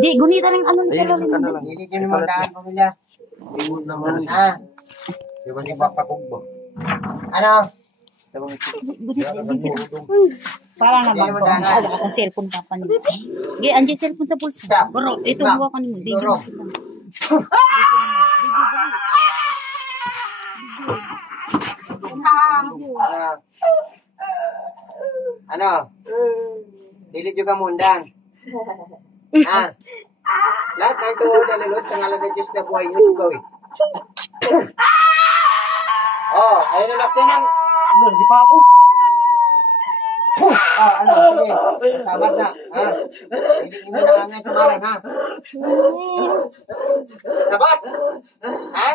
Di, gunita ng ano nito lang. Hindi nyo naman daan, pamilya. Ha? Di ba niya papakugbo? Ano? Para na ba? Wala akong cellphone pa niyo. Gi, andiyan cellphone sa bulsa. Guro, ito buwa ko nimo. Video. Ano? Dili juga mundang. Ha? Lahat ng tuod na lulot sa ngalan ng Diyos na buhay yun gawin. Oh, ayun na lapin ang... Ano, di pa ako? Ano, sige. Sabat na. Ha? Hindi mo na aming sumaran, ha? Sabat! Ha?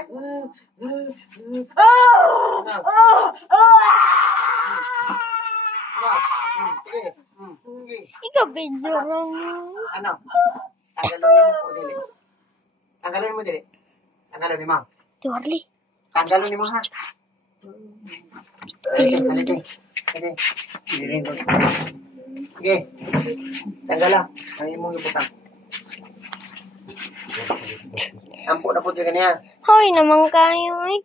Sige. Sige. Ikaw, video lang. Ano? Tanggalin mo o dili? Tanggalin mo dili? Tanggalin mo. Tuwarli. Tanggalin mo, ha? Halite. Sige. Tanggal lang. Ang imong ibutang. Ampo na po dyan niya. Hoy, naman kayo eh.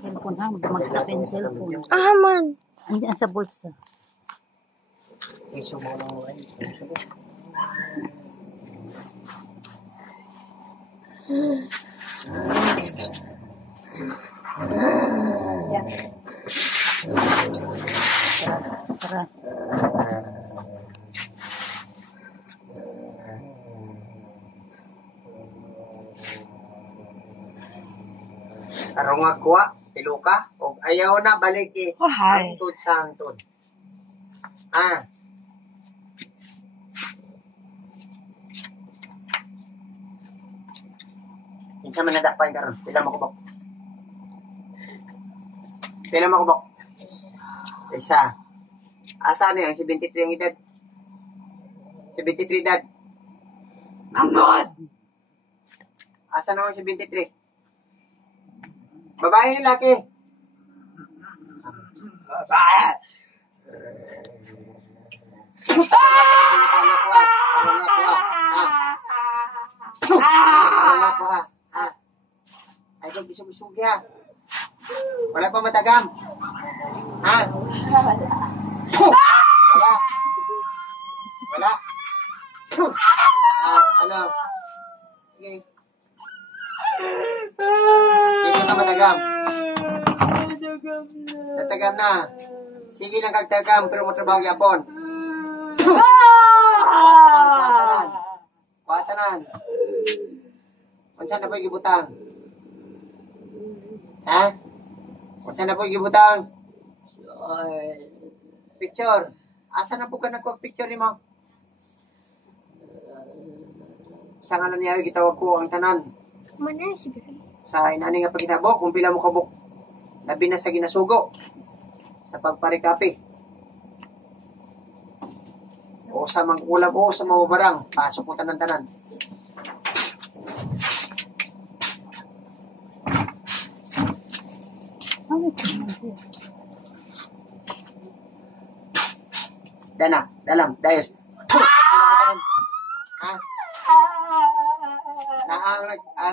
Cellphone ha, magsapin cellphone. Ah, man. Andiyan sa bulsa. Iso mo lang. Tara. Karong agwa, tiluka, o ayaw na balik eh. Hangtod sa hangtod. Ah. Isa man nadapan karon, pila makubok. Pila makubok. Isa. Asa na yan? 73 ang edad. 73 edad. Angod! Asa naman 73? Babae yung laki. Babae! Ay, kung bisog-bisog ya. Wala pa matagam. Ha? Wala. Wala. Ano? Okay. Hindi ka matagam. Natagam na. Sige lang kagtagam, pero mo trabaho yapon. Kuwatanan. Unsa na po gibutang? Ha? Unsa na po gibutang? Picture. Asa na po ka nagkuha-picture ni mo? Sa ngalan niya gitawag ko ang tanan. Manas. Sa inani nga pagkitabo, kung pila mo kabuk. Labi na sa ginasugo. Sa pagparikapi. O sa mga ulam o sa mga barang. Pasok mo tanan-tanan. Dana, dalam, dayos. Ha?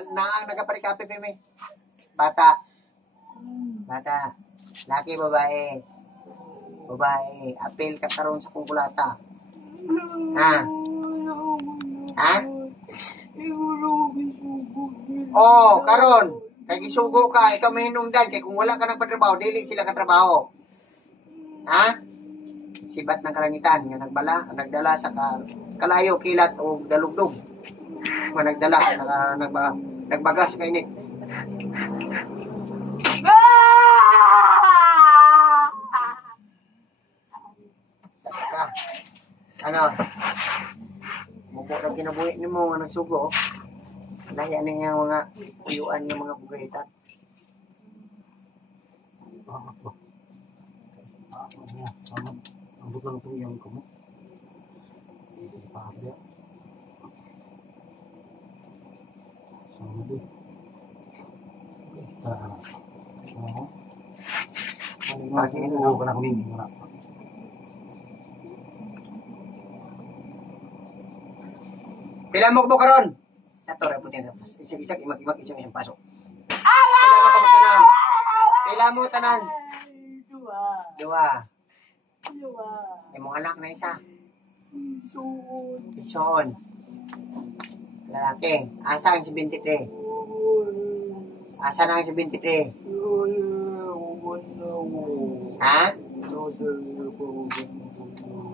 Naang nagaparikapi, Mimi. Bata. Laki, babae. Babae. Apil ka karon sa kungkulata. Ha? Ha? Oh, karon. Kay gisugo ka, ikaw may hinungdan. Kay kung wala ka nagpatrabaho, dili sila katrabaho. Ha? Sibat ng kalangitan nga nagdala sa kalayo, kilat o dalugdog. Nga nagdala nagbaga sa kainit. Ano? Mubo na kinabuhi ni mo nga nagsugo. Laya na yung mga uyuan ng mga bugayitat. Ang bukang ito yung kamo. Ito sa pahabya. Sama din. Lagi ito ko na kuning. Pila mo ko karon? Ato ra puti na. Isag imag isang pasok. Pila mo tanan? Pila mo tanan? Dua. Imong anak na isa. Ison. Lalaki. Asa ang si 23? Asa na ang si 23? Ha?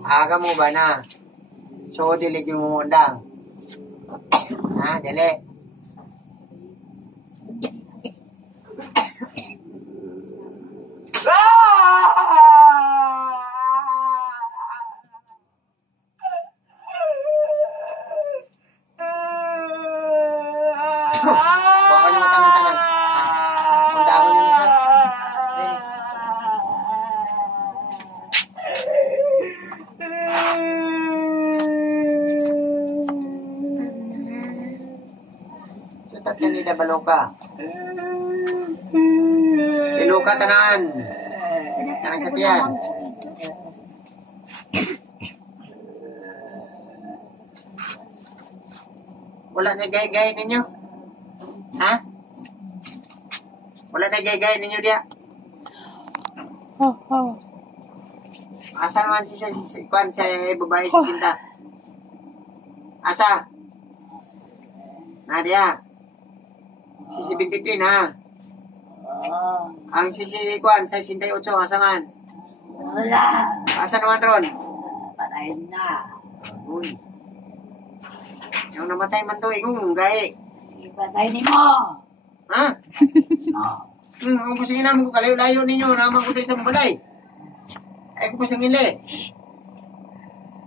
Aga mo ba na? So, dili yung mumundang. Ha? Dili. Baka mo tanan-tanan. Undangon nyo nito. Eh. Sutat ka nila baloka. Iluka tanan. Tanang satiyan. Wala na gay-gay ninyo. Ha? Wala na gay-gay ninyo dia. Asa naman si Kwan sa babae si Sinta? Asa? Nadia. Si 73 na. Ang si Kwan sa 68 asa man? Wala. Asa naman ron? Patay na. Uy. Yung namatay man to, ingong gay. Ipatay ni mo. Ha? No. Ang gusto nila mo kalayo-layo ninyo, naman ko tayo sa balay. Ay ko pa sa ngili.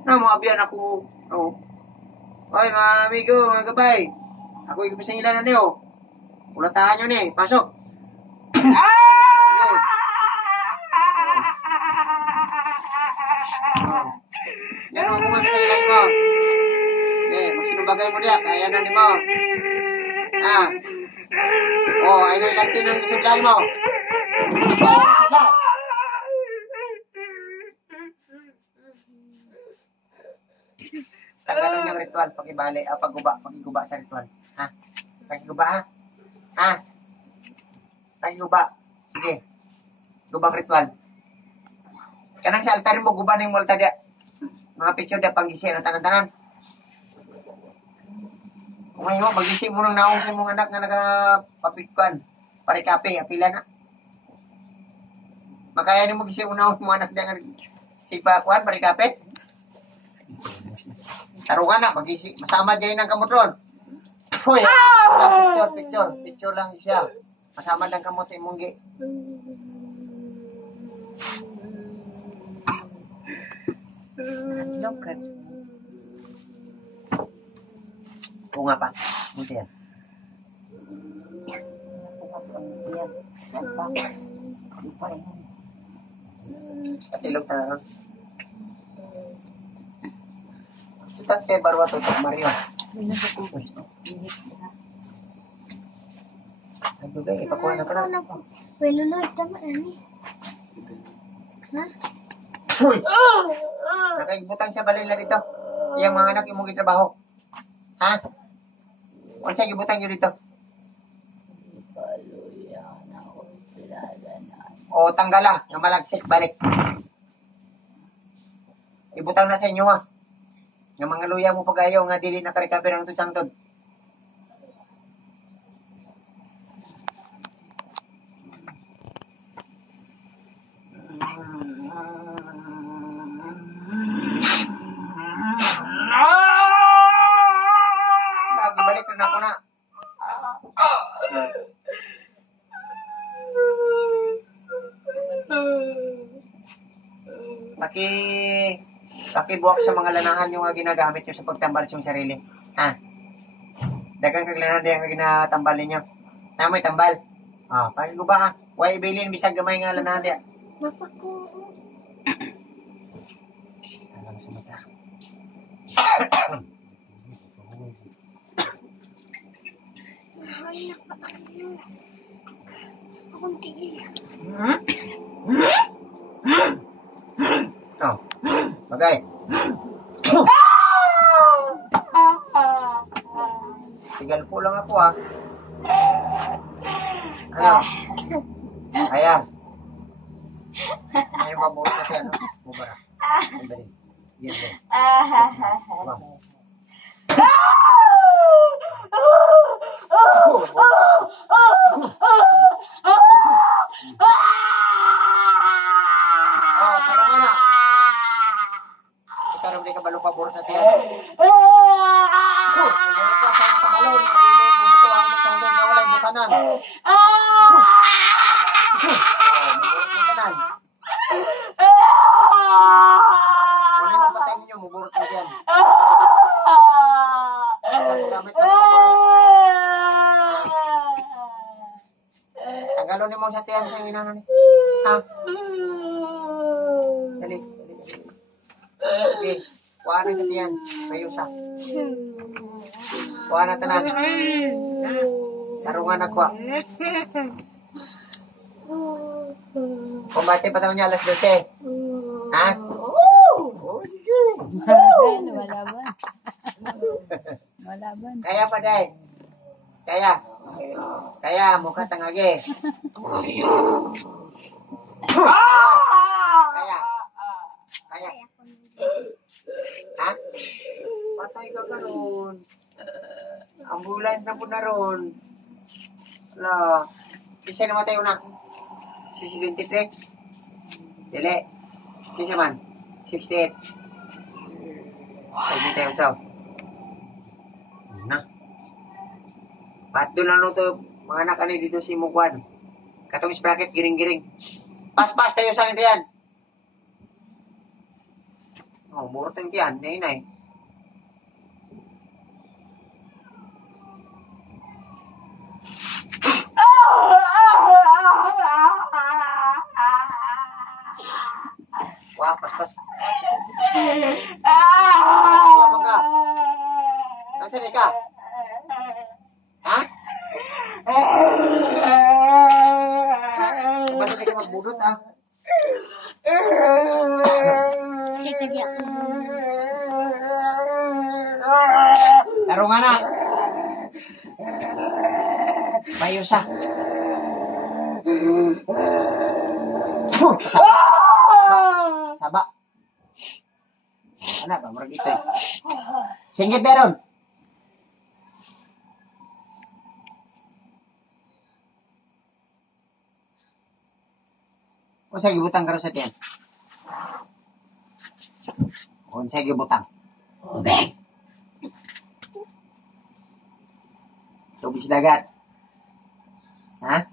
Na, mga biyan ako. Oh. Oy, mga amigo, mga gabay. Ako yung pa sa ngila na niyo. Ulatahan nyo ni, pasok. Yun. Yan ako man sa ngila mo. Magsinubagay mo niya, kaya na ni mo. Ah. Oh, ay na ilang tinang sudlan mo. Tagalog yung ritual, pagiguba sa ritual. Ha? Pagiguba ha? Ha? Pagiguba. Sige. Gubang ritual. Kanang sa altar mo, guba na yung multa dia. Mga picture dia panggisir na tanan-tanan. Kung ngayon, mag-isip mo nang naong sa mong anak na nagapapikuan. Parikape, apila na. Makaya ni mag-isip mo naong mong anak na sigpakuan, parikape. Tarungan na, mag-isip. Masama dyan ng kamot ron. Hoy, picture lang siya. Masama ng kamot sa imong gi. Lokat. Oo nga pa. Buti yan. Katilog na ron. Sitat kay Barwa to Mario. Ang dugay, ipakuha na pa na. Well, Lord, tama na ni. Ha? Uy! Nakaibutang siya balila dito. Iyang mga anak imong gitrabaho. Ha? Ano siya ibutang nyo dito? O, tanggala. Yung malagsik, balik. Ibutang na sa inyo ha. Yung mga luya mo pag-ayaw nga dili na karikaper ang tutsang-tod. Lagi balik na ako na. Pakibuwak sa mga lanahan yung ginagamit nyo sa pagtambal yung sarili. Ha? Dagang kaglanahan din ang ginatambal ninyo. Na may tambal. Ah, pakiguba ha. Huwag ibilin bisag gamay nga lanahan din. Napako. Alam sa mata. Ay, nakaayo. Akong tigil. Oh. Bagay. Tigal po lang ako ha. Ano? Kaya. May paborito kasi ano? Mubara. Sandali. Yan din. Diba? Oh, tara nga na. Ikaw rin ka balong pabor sa tiyan. Pumunta ka sa balon. Bumuto ang sandal na walay butanan. Butanan. Wala yung patay ninyo, muburot mo dyan. Gamit mo tanggalon mo sa tiyan sa inano ni. Ha? Dali. Okay. Kuha na sa tiyan. Mayo sa. Kuha na tanan. Tarungan ako. Kumbate pa daw niya alas 12. Ha? Oh, sige. Malaban. Malaban. Kaya pa day. Kaya. Kaya mukha tangage. Kaya. Kaya. Ha? Patay ka karon. Ambulance na po na ron. Wala. Kisa namatay una. Si 73. Dili. Kisa man. 68. Pwede tayo sa. Na. Pato lang no to. Mga anak ani dito si Mugwan. Katong sprocket giring-giring. Pas-pas tayo sa nito yan. Oh, murutang tiyan. Nay-nay. Wah, pas-pas. Ano ka? Nasaan ka? Ha? Ba't ka magbudot, ha? Teka di ako. Laro nga na. Bayo sa. Saba. Anak, kamar kita. Singgit deron. O sa gibutang karo sa tiyan. O sa gibutang. Ubeng. Tubig sa dagat. Ha?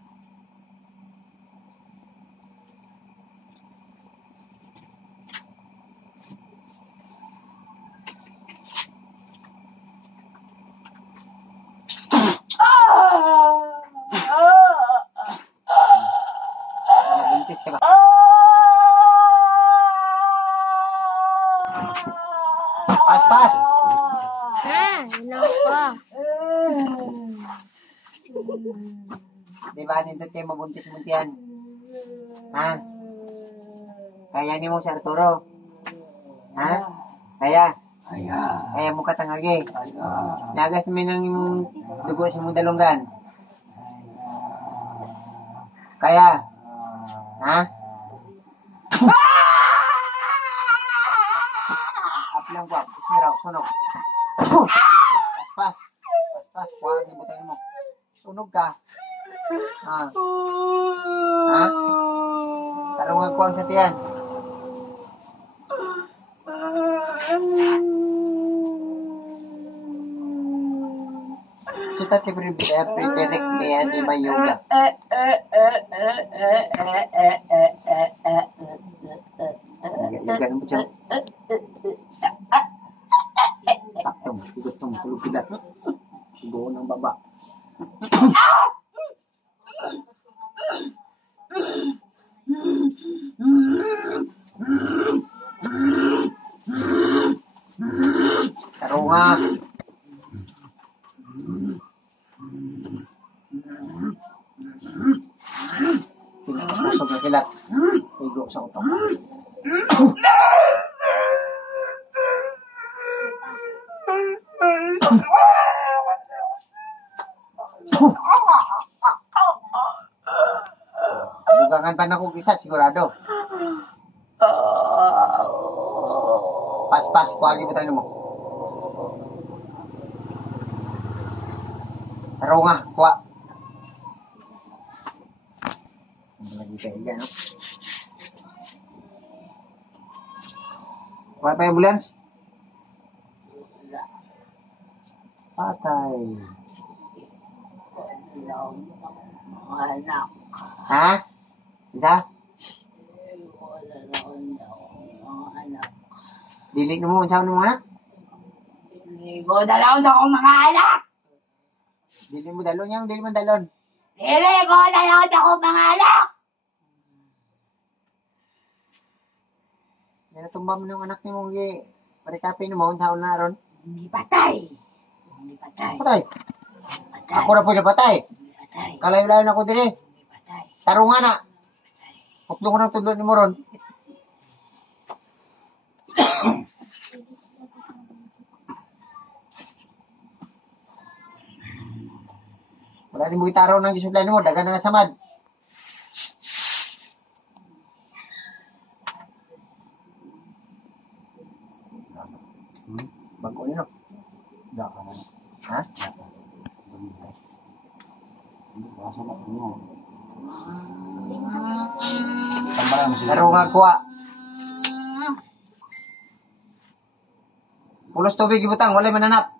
Nabuntis ka ba? Pas! Ano pa? Di ba nito tayo mabuntis-buntian? Ha? Kaya ni mo si Arturo? Ha? Kaya? Kaya mo katangagi? Nagas mo ng dugo sa mong dalunggan? Kaya? Ha? Up lang po. Ismiraw, sunog. Pas. Kuhaan yung butang mo. Sunog ka. Ha? Ha? Tarungan ko ang sa tiyan. Sutat ka pre-direct niya ni Mayuga. Ganun mo siya. Taktong, gustong pulupilat. Subuho ng baba. Tarunga. Pinapasok na kilat. Higo sa utok. Tabangan pa na kong isa, sigurado. Pas, kuha mo tayo mo. Taro nga, kuha. Lagi kayo dyan, no? Kuha pa yung ambulance? Patay. Anak. Ha? Hindi? Anak. Dili mo ang sabi mo anak? Ligo dalawon sa akong mga anak. Dili mo dalon yan, dili mo dalon. Ligo dalawon sa akong mga anak. Yan natumba mo ng anak ni mo, parikapin mo, ang sabi na ron. Hindi patay. Hindi patay. Patay. Patay. Ako na po na patay. Hindi patay. Kalayo-layo na ako din eh. Hindi patay. Taro nga na. Pukdo ko ng tudlo ni mo ron. Wala ni mo itaraw ng gisudlan mo, dagan na nasamad. Bago nyo. Ha? Taro nga kuha. Pulos tubig ibutang, walay mananap.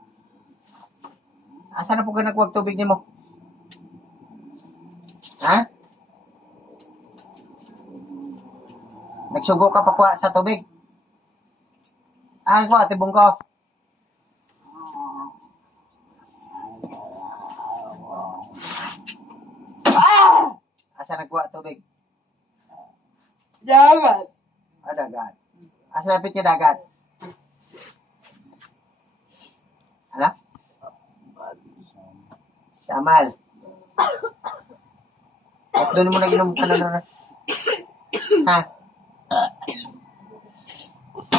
Asa na po ka nagkuwag tubig ni mo? Ha? Nagsugo ka pa kuha sa tubig? Ah, kuha, tibong ko. Asa nagkuha tubig? Dagat. Ah, dagat. Asa lapit niya dagat? Hala? Samal. At doon mo nag-inom ka na. Ha?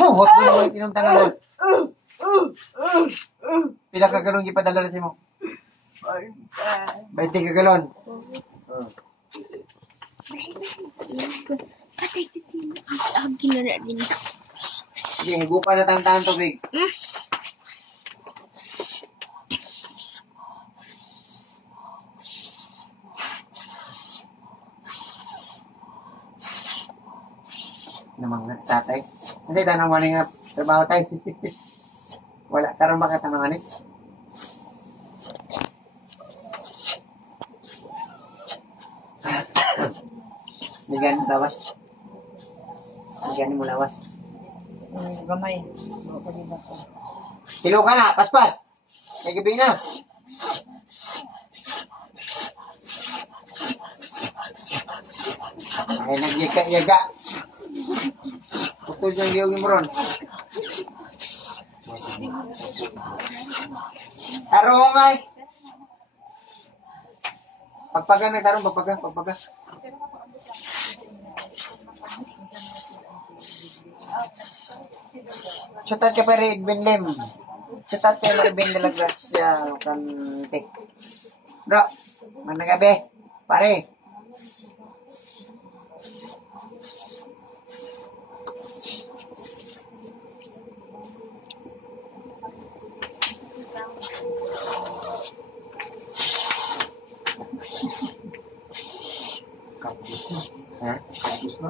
Huwag mo na nag-inom ka na. Pila ka galon gipadala na si mo? 20 ka galon. Patay ka din. Ang ginala din. Sige, higupa na tantahan tubig. Namang tatay. Kasi tanong mo nga trabaho tayo. Wala ka rin baka tanong ni. Bigyan mo lawas. Bigyan mo lawas. Gamay. Bako di ba ko? Silo ka na, paspas. May gabi na. Ay, nagyaga-yaga. Gusto diyang liyog mo ron. Tarong ay. Pagpaga na tarong, pagpaga. Chutat ka pa rin, Benlem. Chutat ka rin, Ben de la Gracia. Kante. Bro, managabi. Pare. Kapus na. Ha? Kapus na?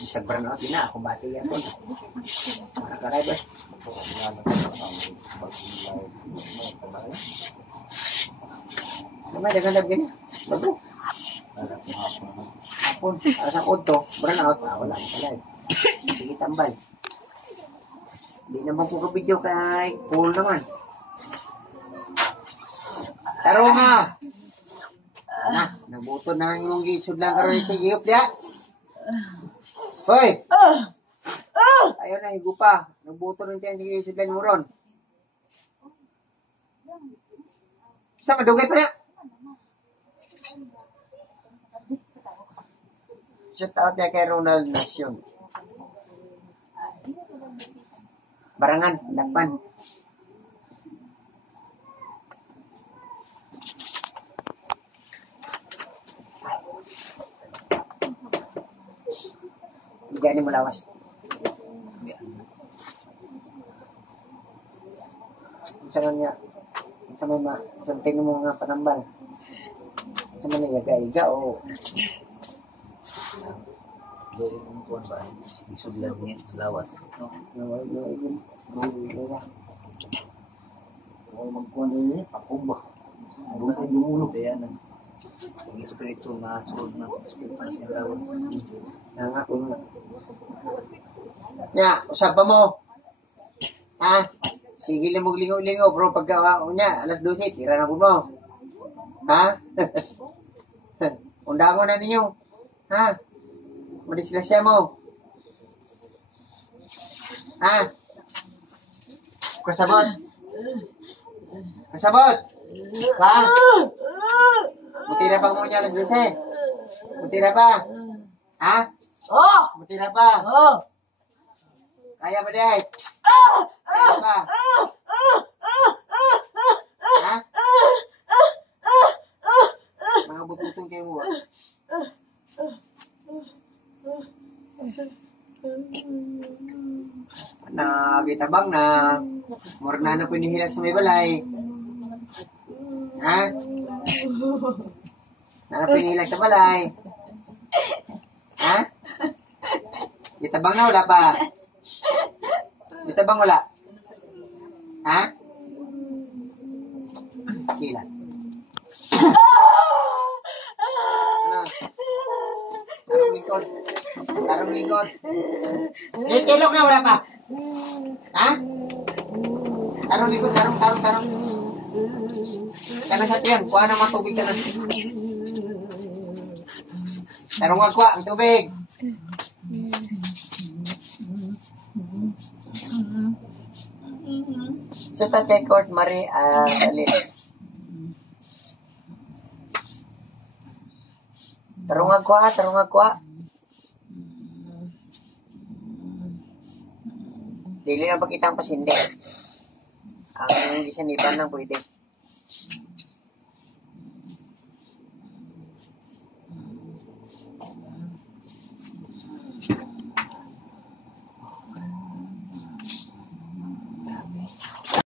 Isang burnout din na. Ako bati yan po. Para karay ba? Namay, dagan lagi niya. Bago. Hapon. Asang auto. Burnout. Wala ang kalay. Sige tambal. Hindi naman po ka-video kay Paul naman. Taro nga! Na, nabuto na ng imong gisod lang karoon sa iyop diya. Hoy! Ayaw na, higo pa. Nabuto rin tayo sa gisod lang mo ron. Sa madugay pa na. Shout out niya kay Ronald Nacion. Barangan, lakpan. Hindi mo lawas. Sa niya, sa may tingin mo nga panambal. Sa may iga-iga, o. Jadi kung ba, isuglan niya, lawas. No? Magkuhan rin pakumba. Bukan yung ulo. Kaya na, ang espiritu na sulod na sa espiritu na siya lawas. Nangako na. Nya, usap pa mo. Ha? Sige lang lingaw-lingaw, bro. Pagka unya, alas 12, tira na po mo. Ha? Undangon na ninyo. Ha? Madislasya mo. Ha? Kasabot. Kasabot. Ha? Mutira pa mo niya alas 12. Mutira pa. Ha? Oh! Mutira pa. Oh! Kaya ba day? Kaya ba? Ha? Mga bututong kayo mo ba? Nakita bang na morna na pinihilag sa may balay? Ha? Na pinihilag sa balay? Ha? Kita bang na wala pa? Kita bang wala? Ha? Kilat. Ano? Tarong lingkod. Tarong lingkod. Kilok na wala pa? Ha? Tarong lingkod, tarong. Kana sa tiyan, kuha na mga tubig ka na. Tarong agwa, ang tubig. Sutat kay Court Marie Alin. Tarong agwa. Dili na pagkitang pasindi. Ang isaniban lang pwede.